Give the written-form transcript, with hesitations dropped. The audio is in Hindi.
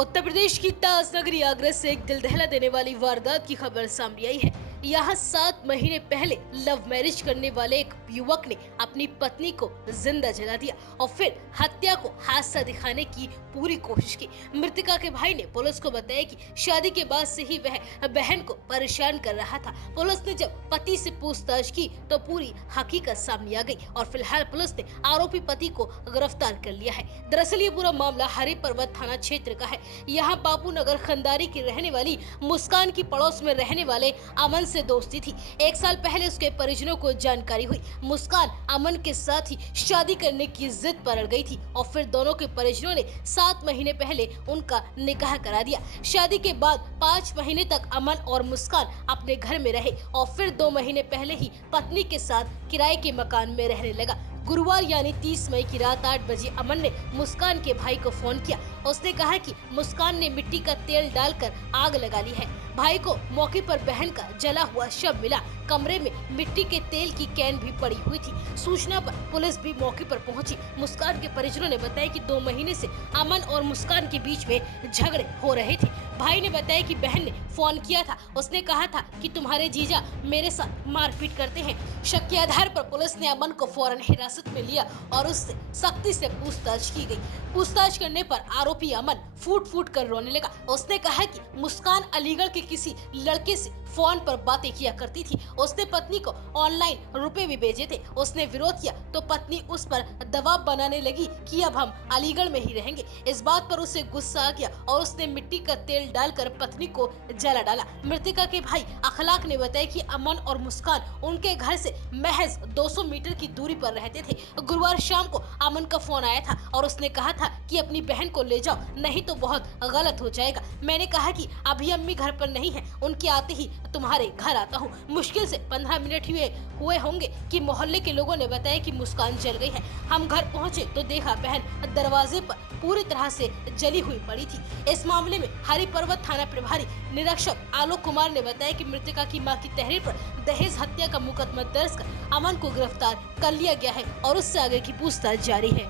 उत्तर प्रदेश की ताज नगरी आगरा से एक दिल दहला देने वाली वारदात की खबर सामने आई है। यहाँ 7 महीने पहले लव मैरिज करने वाले एक युवक ने अपनी पत्नी को जिंदा जला दिया और फिर हत्या को हादसा दिखाने की पूरी कोशिश की। मृतका के भाई ने पुलिस को बताया कि शादी के बाद से ही वह बहन को परेशान कर रहा था। पुलिस ने जब पति से पूछताछ की तो पूरी हकीकत सामने आ गई और फिलहाल पुलिस ने आरोपी पति को गिरफ्तार कर लिया है। दरअसल ये पूरा मामला हरि पर्वत थाना क्षेत्र का है। यहाँ बापू नगर खंडारी की रहने वाली मुस्कान की पड़ोस में रहने वाले अमन से दोस्ती थी। 1 साल पहले उसके परिजनों को जानकारी हुई। मुस्कान अमन के साथ ही शादी करने की जिद पर अड़ गई थी और फिर दोनों के परिजनों ने 7 महीने पहले उनका निकाह करा दिया। शादी के बाद 5 महीने तक अमन और मुस्कान अपने घर में रहे और फिर 2 महीने पहले ही पत्नी के साथ किराए के मकान में रहने लगा। गुरुवार यानी 30 मई की रात 8 बजे अमन ने मुस्कान के भाई को फोन किया। उसने कहा कि मुस्कान ने मिट्टी का तेल डालकर आग लगा ली है। भाई को मौके पर बहन का जला हुआ शव मिला। कमरे में मिट्टी के तेल की कैन भी पड़ी हुई थी। सूचना पर पुलिस भी मौके पर पहुंची। मुस्कान के परिजनों ने बताया कि 2 महीने से अमन और मुस्कान के बीच में झगड़े हो रहे थे। भाई ने बताया कि बहन ने फोन किया था। उसने कहा था कि तुम्हारे जीजा मेरे साथ मारपीट करते हैं। शक के आधार पर पुलिस ने अमन को फौरन हिरासत में लिया और उससे सख्ती से पूछताछ की गई। पूछताछ करने पर आरोपी अमन फूट फूट कर रोने लगा। उसने कहा कि मुस्कान अलीगढ़ के किसी लड़के से फोन पर बातें किया करती थी। उसने पत्नी को ऑनलाइन रुपए भी भेजे थे। उसने विरोध किया तो पत्नी उस पर दबाव बनाने लगी कि अब हम अलीगढ़ में ही रहेंगे। इस बात पर उसे गुस्सा आ गया और उसने मिट्टी का तेल डालकर पत्नी को जला डाला। मृतका के भाई अखलाक ने बताया कि अमन और मुस्कान उनके घर से महज 200 मीटर की दूरी पर रहते थे। गुरुवार शाम को अमन का फोन आया था और उसने कहा था कि अपनी बहन को ले जाओ, नहीं तो बहुत गलत हो जाएगा। मैंने कहा कि अभी अम्मी घर पर नहीं है, उनके आते ही तुम्हारे घर आता हूँ। मुश्किल से 15 मिनट हुए होंगे कि मोहल्ले के लोगों ने बताया कि मुस्कान जल गई है। हम घर पहुँचे तो देखा बहन दरवाजे पर पूरी तरह से जली हुई पड़ी थी। इस मामले में हरि पर्वत थाना प्रभारी निरीक्षक आलोक कुमार ने बताया कि मृतका की मां की तहरीर पर दहेज हत्या का मुकदमा दर्ज कर अमन को गिरफ्तार कर लिया गया है और उससे आगे की पूछताछ जारी है।